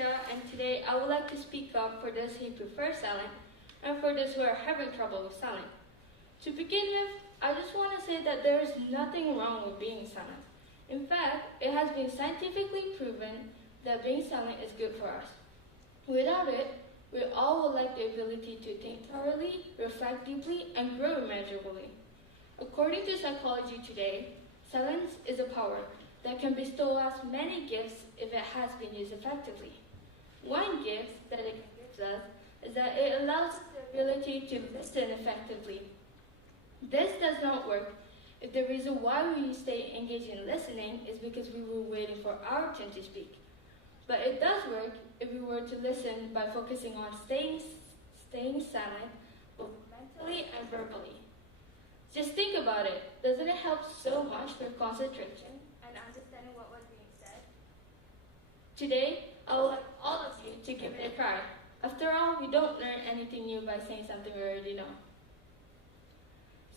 Marsha, and today I would like to speak up for those who prefer silent and for those who are having trouble with silent. To begin with, I just want to say that there is nothing wrong with being silent. In fact, it has been scientifically proven that being silent is good for us. Without it, we all would lack the ability to think thoroughly, reflect deeply, and grow immeasurably. According to Psychology Today, silence is a power that can bestow us many gifts if it has been used effectively. One gift that it gives us is that it allows us the ability to listen effectively. This does not work if the reason why we stay engaged in listening is because we were waiting for our turn to speak. But it does work if we were to listen by focusing on staying silent, both mentally and verbally. Just think about it. Doesn't it help so much for concentration and understanding what was being said? Today, I would like all of you to give it a try. After all, we don't learn anything new by saying something we already know.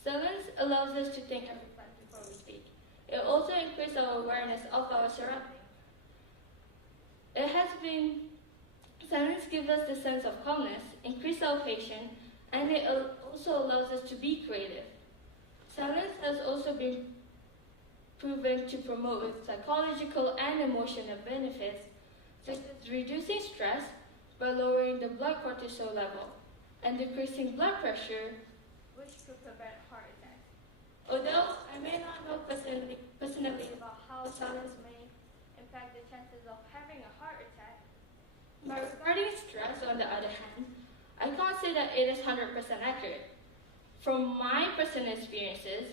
Silence allows us to think and reflect before we speak. It also increases our awareness of our surroundings. Silence gives us the sense of calmness, increase our patience, and it also allows us to be creative. Silence has also been proven to promote psychological and emotional benefits, such as reducing stress by lowering the blood cortisol level and decreasing blood pressure, which could prevent heart attacks. Although I may not know personally about how silence may impact the chances of having a heart attack, but regarding stress, on the other hand, I can't say that it is 100% accurate. From my personal experiences,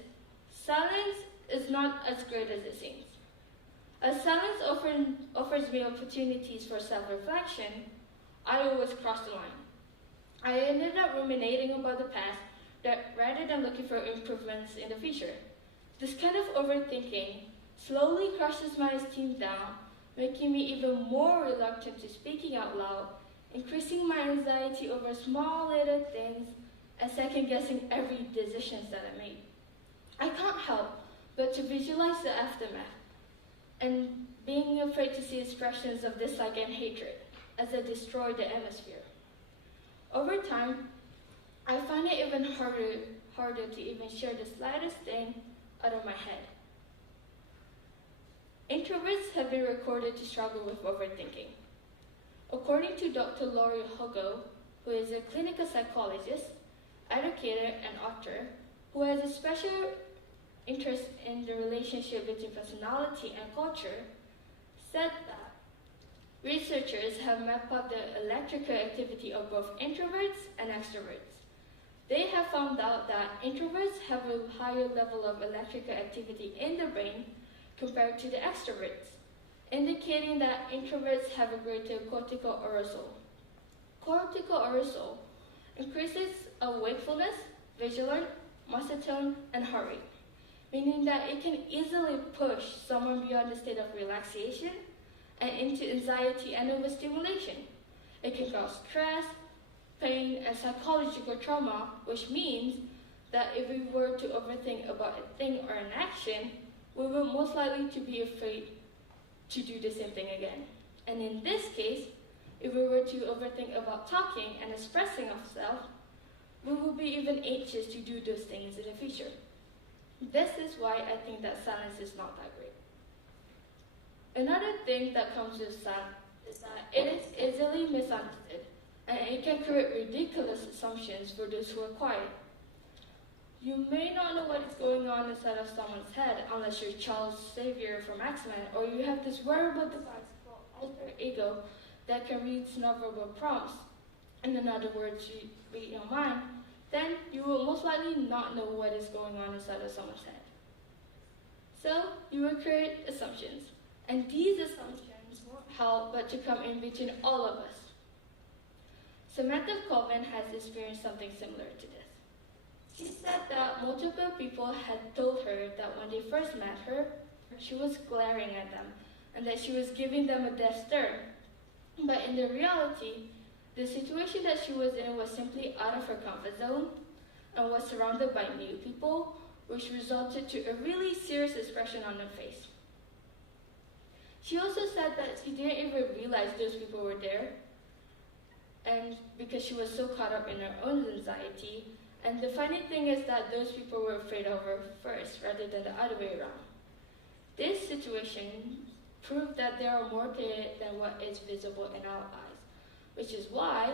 silence is not as great as it seems. As silence offers me opportunities for self-reflection, I always cross the line. I ended up ruminating about the past rather than looking for improvements in the future. This kind of overthinking slowly crushes my esteem down, making me even more reluctant to speaking out loud, increasing my anxiety over small little things, and second-guessing every decision that I made. I can't help but to visualize the aftermath and being afraid to see expressions of dislike and hatred as they destroy the atmosphere. Over time, I find it even harder to even share the slightest thing out of my head. Introverts have been recorded to struggle with overthinking. According to Dr. Laurie Hugo, who is a clinical psychologist, educator, and author, who has a special interest in the relationship between personality and culture, said that researchers have mapped out the electrical activity of both introverts and extroverts. They have found out that introverts have a higher level of electrical activity in the brain compared to the extroverts, indicating that introverts have a greater cortical arousal. Cortical arousal increases wakefulness, vigilance, muscle tone, and heart rate, meaning that it can easily push someone beyond the state of relaxation and into anxiety and overstimulation. It can cause stress, pain, and psychological trauma, which means that if we were to overthink about a thing or an action, we will most likely to be afraid to do the same thing again. And in this case, if we were to overthink about talking and expressing ourselves, we will be even anxious to do those things in the future. This is why I think that silence is not that great. Another thing that comes with silence is that it is easily misunderstood, and it can create ridiculous assumptions for those who are quiet. You may not know what is going on inside of someone's head unless you're Charles Xavier from X-Men, or you have this wearable device called alter ego that can read nonverbal prompts. In other words, you read your mind, then you will most likely not know what is going on inside of someone's head. So you will create assumptions, and these assumptions won't help but to come in between all of us. Samanthas has experienced something similar to this. She said that multiple people had told her that when they first met her, she was glaring at them and that she was giving them a death stare. But in the reality, the situation that she was in was simply out of her comfort zone and was surrounded by new people, which resulted to a really serious expression on her face. She also said that she didn't even realize those people were there, and because she was so caught up in her own anxiety. And the funny thing is that those people were afraid of her first, rather than the other way around. This situation proved that there are more to it than what is visible in our eyes, which is why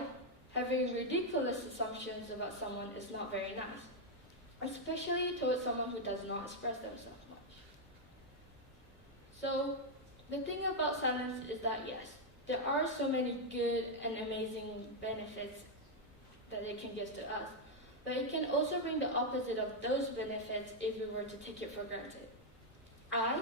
having ridiculous assumptions about someone is not very nice, especially towards someone who does not express themselves much. So, the thing about silence is that yes, there are so many good and amazing benefits that it can give to us, but it can also bring the opposite of those benefits if we were to take it for granted. I,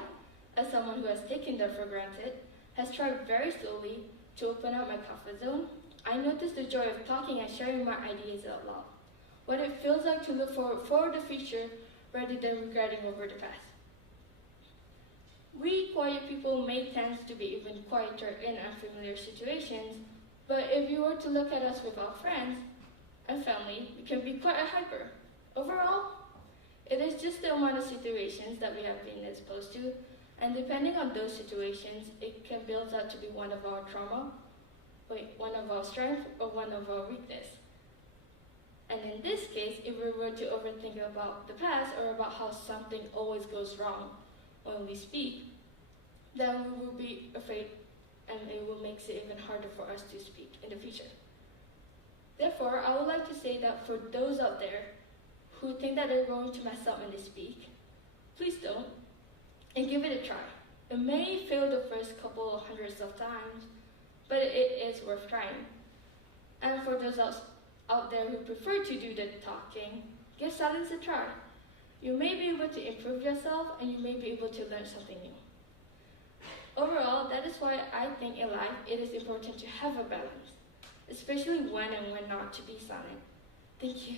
as someone who has taken that for granted, has tried very slowly to open up my comfort zone. I noticed the joy of talking and sharing my ideas out loud, what it feels like to look forward for the future rather than regretting over the past. We quiet people may tend to be even quieter in unfamiliar situations, but if you were to look at us with our friends and family, we can be quite a hyper. Overall, it is just the amount of situations that we have been exposed to, and depending on those situations, it can build out to be one of our one of our strengths, or one of our weakness. And in this case, if we were to overthink about the past or about how something always goes wrong when we speak, then we will be afraid, and it will make it even harder for us to speak in the future. Therefore, I would like to say that for those out there who think that they're going to mess up when they speak, please don't, and give it a try. It may fail the first couple of hundreds of times, but it is worth trying. And for those out there who prefer to do the talking, give silence a try. You may be able to improve yourself, and you may be able to learn something new. Overall, that is why I think in life it is important to have a balance, especially when and when not to be silent. Thank you.